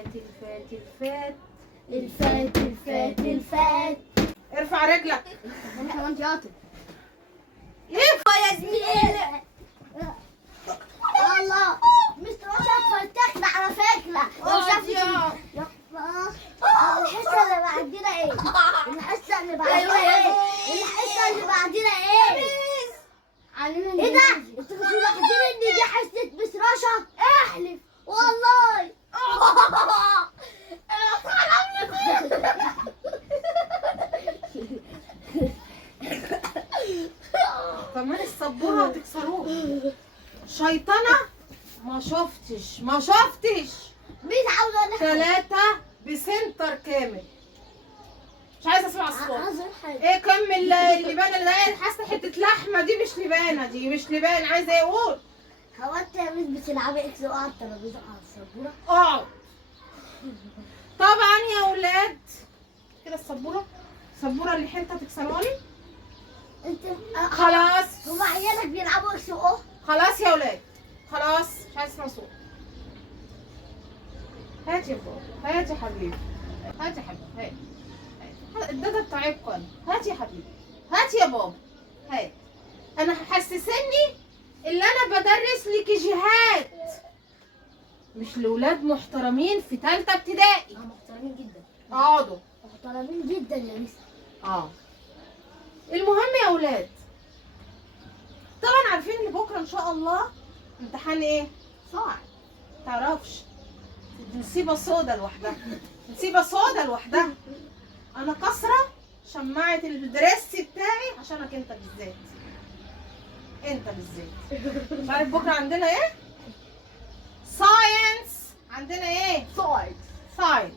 الفات الفات الفات الفات الفات. ارفع رجلك. انت وانت ياطي ينفع يا زميلي. الله مستر رشا فرتكنا على فكرة. لو شافت الحصة اللي بعدينا ايه؟ الحصة اللي بعدينا ايه؟ الحصة اللي بعدينا ايه؟ ايه ده؟ انتوا كنتوا لاحظين ان دي حصة مستر رشا؟ احلف والله. كمان السبورة هتكسروه. شيطانة ما شفتش مين عاوز اقول لك؟ 3 بسنتر كامل. مش عايزه اسمع الصوت. عاوز حاجة. ايه كم اللبانه اللي هي حاسه حته لحمه دي؟ مش لبانه، دي مش لبانه. عايزه ايه؟ قول. هو انت يا ميس بتلعبي اكس على الترابيزة على السبورة؟ اقعد. طبعا يا ولاد كده السبوره اللي انت هتكسروها لي. انت خلاص هما عيالك بيلعبوا اكس او؟ خلاص يا ولاد خلاص. مش عايز اسمع صوت. هات يا بابا، هات يا حبيبي، هات يا حبيبي، هات الداده بتاعتكم انا. هات يا حبيبي، هات يا بابا، هات. انا حسسني اللي انا بدرس لكيجيهات مش لولاد محترمين في ثالثه ابتدائي. محترمين جدا. اقعدوا. محترمين جدا يا ميس. المهم يا ولاد، طبعا عارفين ان بكره ان شاء الله امتحان ايه؟ صعب. متعرفش، نسيبه سودا لوحدها، نسيبه سودا لوحدها. انا كسره شماعه الدرس بتاعي عشانك انت بالذات. انت بالذات. مش عارف بكره عندنا ايه؟ ساينس. عندنا ايه؟ ساينس.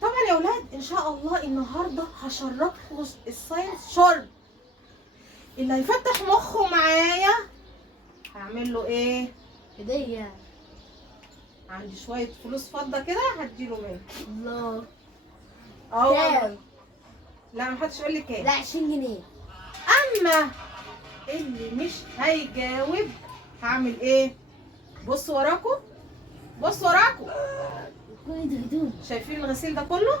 طبعا يا ولاد ان شاء الله النهارده هشربكم الساينس شرب. اللي هيفتح مخه معايا هعمل له ايه؟ هدية. عندي شويه فلوس فضه كده هديله منها. الله. والله. لا محدش يقول لي كام. لا 20 جنيه. اما اللي مش هيجاوب هعمل ايه؟ بص وراكم، بص وراكم. كل ده هدوم. شايفين الغسيل ده كله؟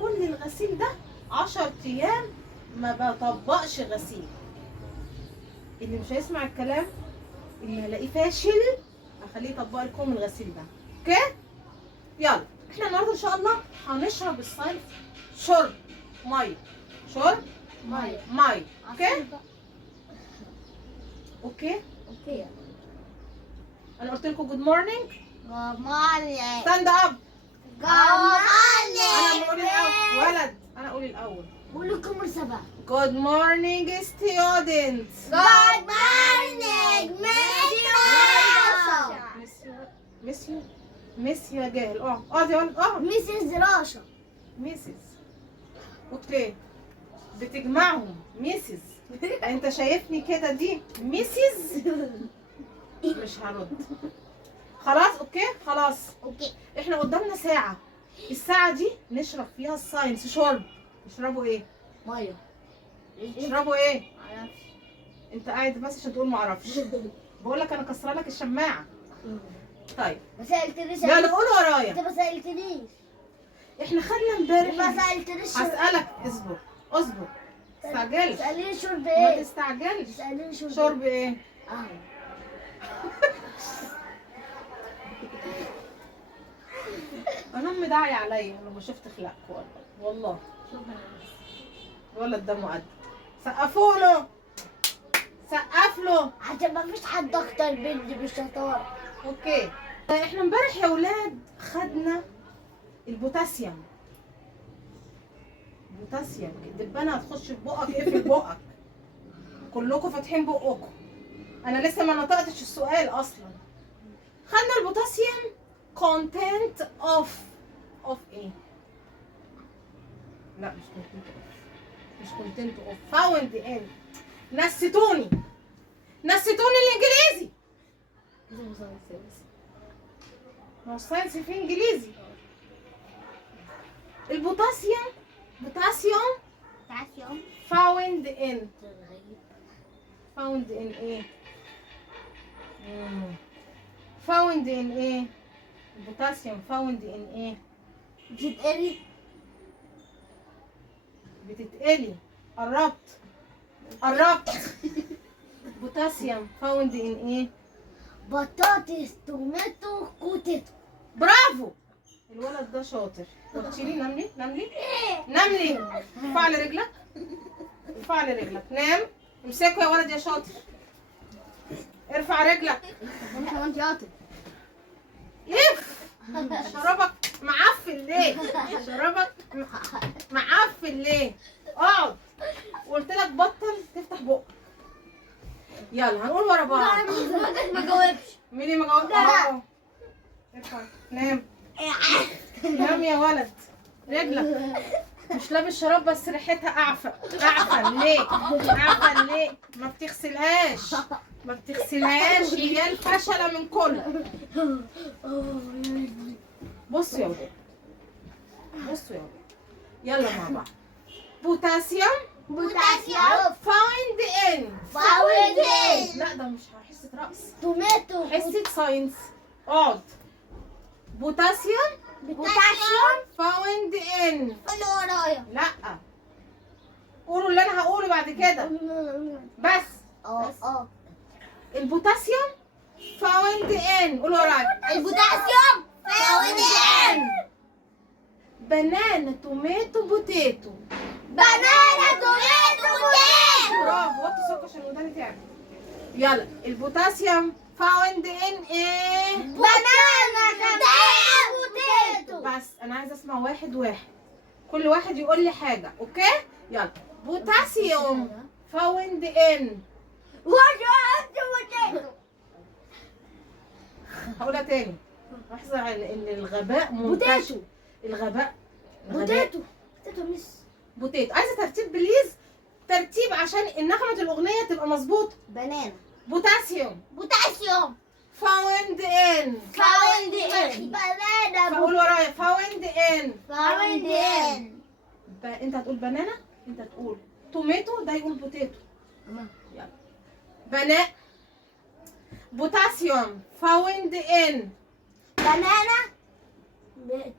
كل الغسيل ده 10 ايام ما بطبقش غسيل. اللي مش هيسمع الكلام، اللي هلاقيه فاشل هخليه يطبق لكم الغسيل ده. اوكي؟ يلا احنا النهارده ان شاء الله هنشرب الصيف شرب ميه. شرب ميه. اوكي؟ اوكي؟ اوكي. انا قلت لكم جود مورنينج. مامي. ستاند اب. مامي. انا بقول الاول. ولد انا اقول الاول. قول لكم مرسبة. Good morning students. Good morning, ميس يا جاهل. اقعد يا ولد اقعد. ميسيس راشا. ميسز. اوكي. بتجمعهم ميسز. انت شايفني كده دي ميسز؟ مش هرد. خلاص اوكي خلاص. اوكي. احنا قدامنا ساعة. الساعة دي نشرب فيها الساينس شرب. نشربوا ايه؟ ميه. تشربوا ايه؟ معرفش. انت قاعد بس عشان تقول معرفش. بقول لك انا كسره لك الشماعه. طيب ما سالتنيش. يلا قول انت ورايا. ما سالتنيش. احنا خدنا امبارح. ما سالتنيش. هسألك. اصبر اصبر. تستعجلش. تساليني شرب ما ايه؟ تستعجلش. تساليني شرب شرب ايه؟ انا امي داعيه عليا لما شفت خلقكم والله. الولد ده مؤدب. سقفوا له. سقف له. عشان ما فيش حد اكتر مني بالشطاره. اوكي. احنا امبارح يا ولاد خدنا البوتاسيوم. بوتاسيوم الدبانه هتخش في بقك. اقفل بقك. كلكم فاتحين بقكم. انا لسه ما نطقتش السؤال اصلا. خدنا البوتاسيوم content of ايه؟ لا مش content of. مش content of. found in. نسيتوني الانجليزي. ما هو الساينس فيه انجليزي. البوتاسيوم found in ايه؟ found in ايه؟ البوتاسيوم فاوند ان ايه؟ بتتقري. بتتقلي. قربت قربت. بوتاسيوم فاوند ان ايه؟ بطاطس، توماتو، كوتيتو. برافو. الولد ده شاطر. وتشيلي نملي نملي نملي. ارفع لي رجلك، ارفع لي رجلك. نام. امسكه يا ولد يا شاطر. ارفع رجلك. انا كمان شاطر. يف. شرابك معفن ليه؟ شرابك معفن ليه؟ اقعد. قلت لك بطل تفتح بقك. يلا هنقول ورا بعض. ما جاوبش. مين اللي ما جاوبش؟ لا. ارفع. نام. نام يا ولد. رجلك. مش لابس شراب بس ريحتها اعفن. اعفن ليه؟ اعفن ليه؟ ما بتغسلهاش. ما بتغسلهاش. عيال فشله من كل. بصوا يا ولاد. بصوا يا ولاد. يلا مع بعض. بوتاسيوم بوتاسيوم. فايند ان. فاوندين. لا ده مش حصه رقص. توماتو. حصه ساينس. اقعد. بوتاسيوم بوتاسيوم. فاوند ان. اللي ورايا. لا قولوا اللي انا هقوله بعد كده بس. اه البوتاسيوم فاوند ان. قولوا ورايا. البوتاسيوم فاوندين. بنانا توماتو بوتيتو. بنانا، توماتو، بوتيتو. برافو. وطي صوتك عشان وداني تعب. يلا البوتاسيوم فاوند ان ايه؟ بنانا، توماتو، بوتيتو. بس انا عايزه اسمع واحد واحد. كل واحد يقول لي حاجه. اوكي يلا. بوتاسيوم فاوند ان. بوتيتو. هقولها تاني. لاحظه ان الغباء منتشر. بوتيتو. الغباء. بوتيتو. بوتيتو مس. بوتيتو. عايزه ترتيب بليز. ترتيب عشان نغمه الاغنيه تبقى مظبوطه. بنانا. بوتاسيوم بوتاسيوم فاوند ان. فاوندين. بنانا. فقول ورايا. فاوند ان. فاوندين. انت هتقول بنانا. انت تقول توماتو. ده يقول بوتيتو. يلا. بناء. بوتاسيوم فاوند ان. بنانا،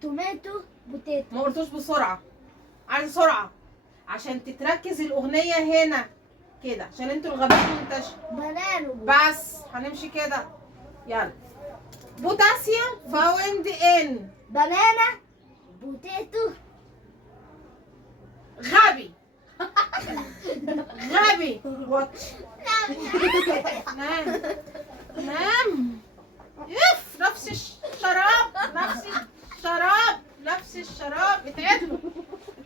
توماتو، بوتيتو. ما قلتوش بسرعه. عايز سرعه عشان تتركز الاغنيه هنا كده عشان انتوا الغباء منتشر. بنانا. بس هنمشي كده. يلا. بوتاسيوم فاوند ان. بنانا، بوتيتو. غبي. غبي. واتش. نام. نام. يف. نفس الشراب. نفس الشراب. نفس الشراب. اتعدلوا.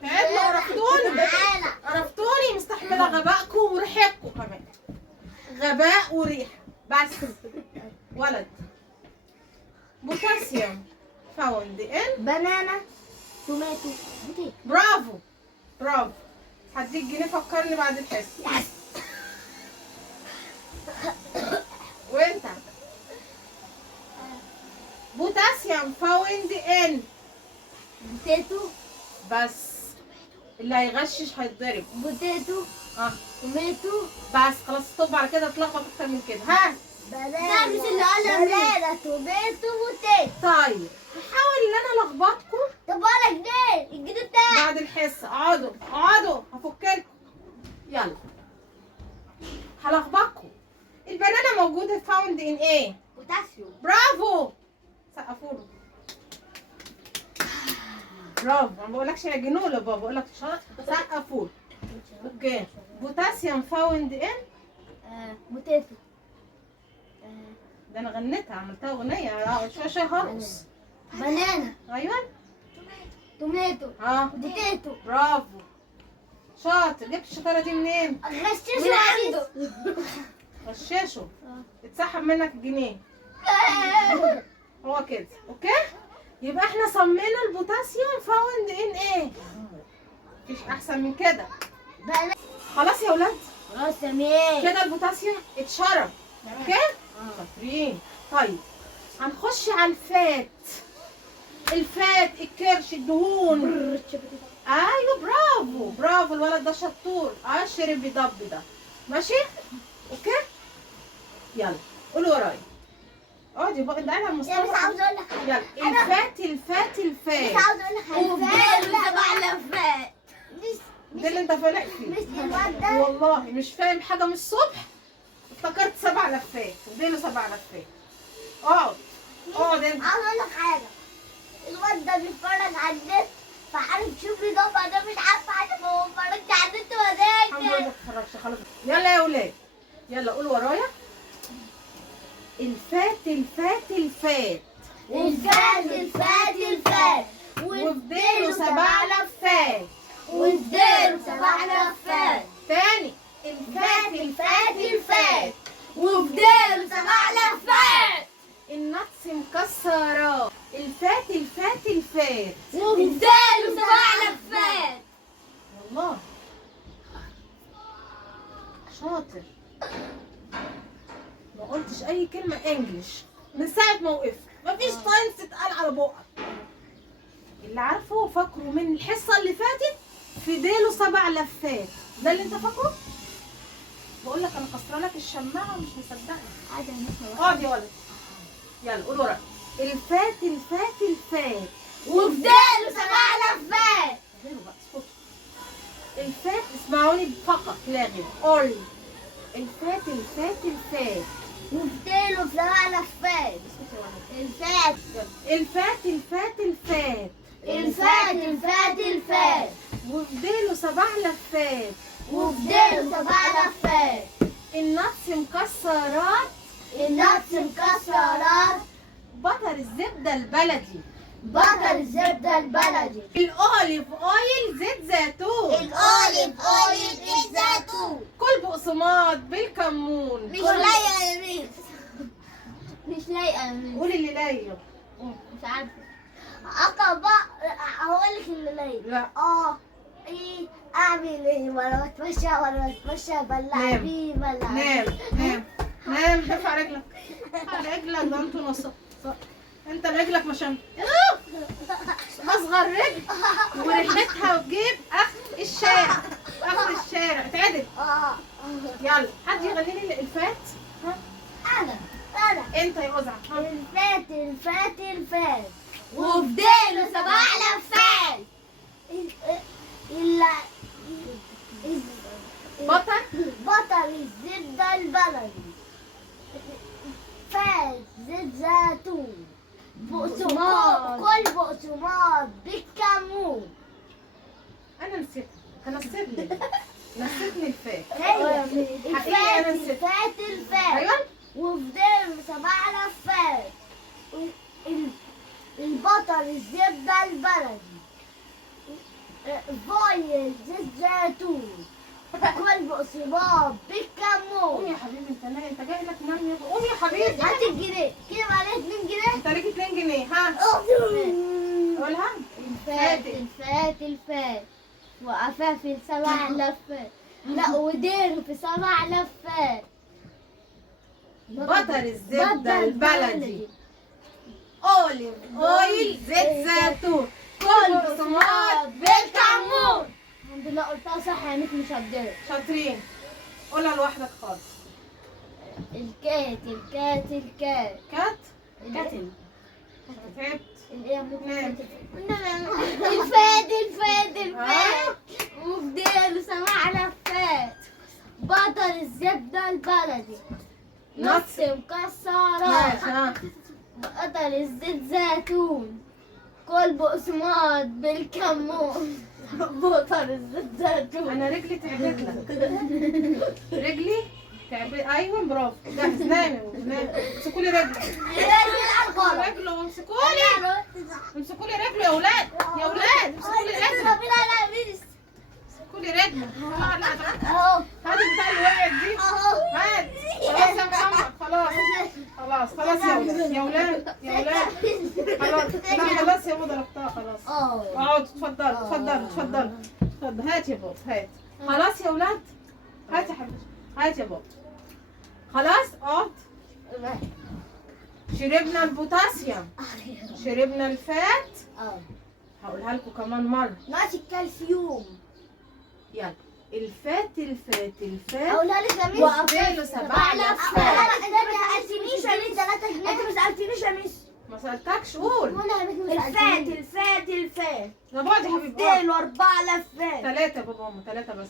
اتعدلوا. عرفتوني. عرفتوني. مستحمله غبائكم وريحتكم كمان. غباء وريحه بس. ولد. بوتاسيوم فاوند ان. بنانا، توماتو، بوتيتو. برافو. برافو. هديك جنيه. فكرني بعد الحصه. وانت. بوتاسيوم فاوند ان. بوتيتو. بس اللي هيغشش هيتضرب. بوتيتو. اه توماتو. بس خلاص. طب على كده اتلخبط اكتر من كده. ها بنانا. مش اللي قالها بنانا، توماتو، بوتيتو. طيب هحاول ان انا الخبطكم طب ولا جنيه؟ الجنيه بتاعك. بعد الحصه. اقعدوا اقعدوا. هفكلكم. يلا. هلخبطكم. البنانه موجوده فاوند ان ايه؟ بوتاسيوم. برافو. سقفوا له. برافو. ما بقولكش يا جنوله بابا. بقولك سقفوا له. اوكي. بوتاسيوم فاوند ان. بوتيتو. ده انا غنيتها. عملتها اغنيه. شويه شويه هرقص. بنانا، ايوه. توماتو، اه بوتيتو. برافو. شاطر. جبت الشطاره دي منين؟ غششوا عنده. غشاشه. اتسحب منك الجنيه. هو كده. اوكي. يبقى احنا صمينا البوتاسيوم فاوند ان ايه؟ مفيش احسن من كده. بنانا. خلاص يا ولاد. خلاص تمام. كده البوتاسيوم اتشرب. اوكي. شاطرين. طيب هنخش على الفات. الفات. الكرش. الدهون. ايوه برافو. برافو. الولد ده شطور. شرب يضب ده. ماشي. اوكي. يلا قولوا ورايا. اقعدي بقى انت قاعده على يا مش المسطره. عاوزة اقول لك حاجة. يلا الفات الفات مش الفات. عاوزة اقول لك حاجة. وفضلوا 7 لفات. ده اللي انت فالح فيه. مش الواد ده والله مش فاهم حاجه من الصبح، افتكرت 7 لفات وديله 7 لفات. اقعد اقعد انت. عاوزة اقول لك حاجة. الواد ده بيتفرج على النت فعارف شوف اضافة ده مش عارفة حاجة فهو اتفرج على النت الحمد لله وذاكر. ما اتفرجش خلاص. يلا يا ولاد يلا قول ورايا. الفات الفات الفات الفات الفات الفات وفضلوا 7 لفات. وفضلوا 7 لفات. تاني الفات الفات الفات وفضلوا 7 لفات. النطس مكسرات. الفات الفات الفات. وفضلوا 7 لفات. والله شاطر. ما قلتش اي كلمه انجلش من ساعه ما وقفت. مفيش ساينس اتقال على بقك. اللي عارفه وفاكره من الحصه اللي فاتت في ديله 7 لفات. ده اللي انت فاكره؟ بقول لك انا كسره لك الشماعه ومش مصدقني. عادي هنسمع. اقعد يا ولد. يلا قول ورايا. الفات الفات الفات. وفضلوا 7 لفات. غيروا بقى اسكتوا. الفات اسمعوني فقط لا غير. قول الفات الفات الفات. وفضلوا 7 لفات. اسكت يا ولد. الفات يلا. الفات الفات الفات. الفات الفات الفات وفضلوا 7 لفات. وفضلوا 7 لفات. النطس مكسرات. النطس مكسرات. بطر الزبدة البلدي. بطل الزبدة البلدي. الأوليف أويل زيت زيتون. الأوليف أويل زيت زيتون. كل بقسماط بالكمون. مش لايقة يا ميس. مش لايقة يا ميس. قول اللي لايق. مش عارفة. أقبع هقول لك اللي لايق. لا ايه اعمل ايه وانا بتمشى بلع بيه بلع نام نام نام. ارفع رجلك. ارفع رجلك. ده انتوا نص. انت رجلك مشان اصغر رجل وريحتها وتجيب اخر الشارع. اخر الشارع. اتعدل. يلا حد يغني لي الفات. ها انا انت يا وزع. ها الفات الفات الفات. وفضلوا 7 لفات. بطل بطل الزبدة البلدي. فات زيت زيتون. بقسماط. كل بقسماط بالكمون. انا نسيتها. نسيتني نسيتني الفات. هي حقيقي أنا نسيت. الفات الفات. ايوه وفضلوا 7 لفات. البطل الزبدة البلدي. فايل زيت زيتون. كل بقسماط قوم بالكمون. يا حبيبي. انت جاي لك نام يا قوم يا حبيبي. هات الجنيه كده معايا 2 جنيه. انت ليك 2 جنيه. ها قولها. الفات الفات الفات. وقفاه 7 لفات. لا ودير في 7 لفات. بطر الزبدة البلدي. أوليف أويل زيت زيتون. كل بقسماط بالكمون. الحمد لله قلتها صح يا ميس مش هتضرب. شاطرين. قولها لوحدك خالص. الكات الكات الكات. كات كاتل. تعبت. الايه نام. الفات الفات الفات. وفضلوا 7 لفات. بطل الزبدة البلدي. نص مكسرات. ماشي. ها بطل الزيت زيتون. كل بقسماط بالكمون. بطل الزيت زيتون. أنا رجلي تعبت لك. رجلي تعبت. أيوه برافو. جاهز. نامي نامي. امسكوا لي رجلي. رجله امسكوا لي. امسكوا لي رجله يا ولاد. يا ولاد امسكوا لي رجله. امسكوا لي رجله. اهو هات بتاع اللي وقعت دي. هات. خلاص يا محمد. خلاص خلاص خلاص يا ولاد. يا ولاد يا ولاد. خلاص. لا خلاص يا ابو ضربتها خلاص. اقعد. اتفضل اتفضل اتفضل اتفضل. هات يا بابا هات. خلاص يا ولاد. هات يا حبيبي. هات يا بابا. خلاص اقعد. شربنا البوتاسيوم. شربنا الفات. هقولها لكم كمان مرة. ناقص الكالسيوم. يلا الفات الفات الفات اقولها لك يا ميس. وفاله 7 لفات. انت ما سالتنيش يا ميس 3 جنيه. انت ما سالتنيش يا ميس. ما سألتكش قول. وانا يا ميس ما الفات سالتنيش. الفات الفات يا بعض يا حبيبي. اديله 4 لفات 3 يا بابا ماما 3 بس.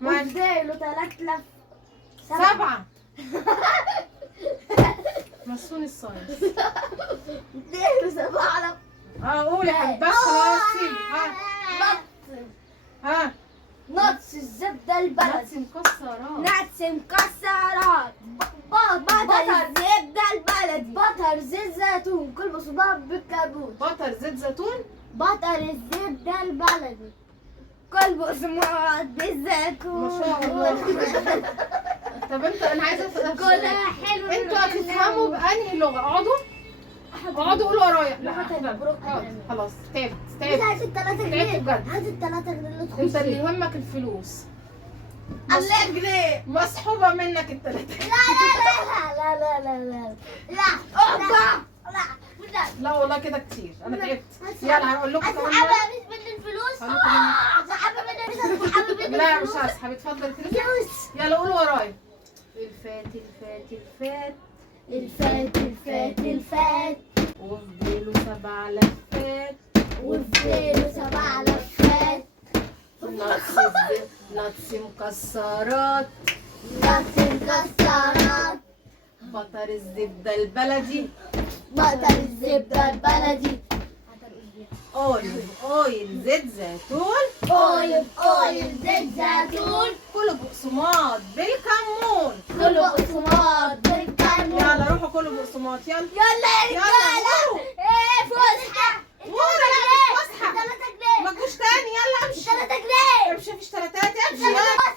ماشي اديله 3 لفات 7. مسوني الصايص. اديله 7 لفات قول يا حبيبي بس خلاص سيب. ها نطس الزبدة البلدي نتس مكسرات. نتس مكسرات بطر زبدة البلدي بطر زيت زيتون كل بصباع بالكابوس بطر زيت زيتون. بطر الزبده البلدي. كل بصباع بالزيتون ما شاء الله. طب انا عايزه افهم. كلها حلو انتوا هتفهموا بأنهي لغه؟ اقعدوا قولوا ورايا. لا خلاص تعبت ميس تعبت. عايز ال3 جنيه. تعبت بجد. عايز ال3 جنيه اللي انت تخش. اللي يهمك الفلوس. الله جنيه مسحوبه منك التلاتة. لا لا والله كده كتير انا تعبت. يلا هقول لكم كمان اسحبها مرة. يا ميس من الفلوس. هقول لكم كمان اسحبها من الفلوس. اسحبها من مرة. لا مش الفلوس. هسحب. اتفضل كده. فلوس. يلا قولوا ورايا. الفات الفات الفات الفات الفات الفات وفضلوا 7 لفات. وفضلوا 7 لفات. نتس مكسرات. نفس مكسرات. بطر الزبدة البلدي. بطر الزبدة البلدي. اويل زيت زيتون. اويل زيت زيتون. كله بقسماط بالكمون. كله بقسماط بالكمون. يلا روحوا كلوا بقسماط يلا. يلا يا يلا رجاله. قولوا. ايه فسحه. قولوا يا فسحة. 3 جنيه. ما تجوش تاني يلا امشي. 3 جنيه. امشي مفيش تلاتات امشي يلا يلا.